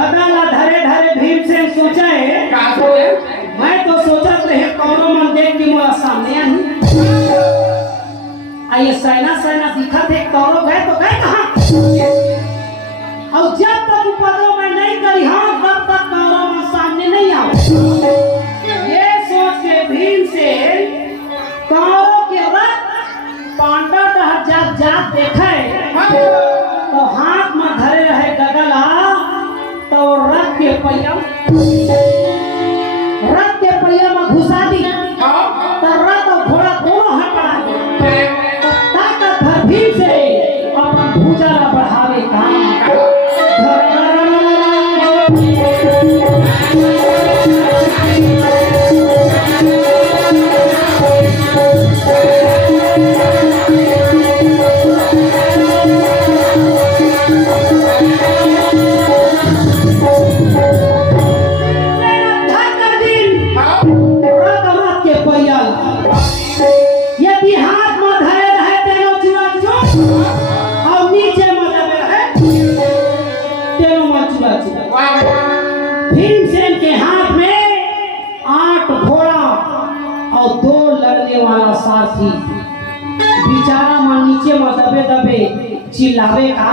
गदा धरे धरे भीमसेन सोचे मैं तो सोचत रहे कौनो मन देख के मोरा सामने आई सेना दिखत है कौनो गए तो गए कहाँ और जब तक उपद्रव में नहीं करी तब तक कौनो मन सामने नहीं आओ। ये सोच के भीमसेन कौनो के रथ पांडव जब देखे तो हाथ में धरे रहे गदला तो रथ के पहिया में घुसा दी तो रथ और घोड़ा दोनों हटा ताकत भर भीम से अपना भुजा बढ़ावे यदि हाथ में धरे रहे तेनो चुरा चुर और नीचे में दबे रहे तेनो में चुरा चुर। भीमसेन के हाथ में 8 घोड़ा और 2 लड़ने वाला साथी बेचारा में नीचे में दबे चिल्लावे का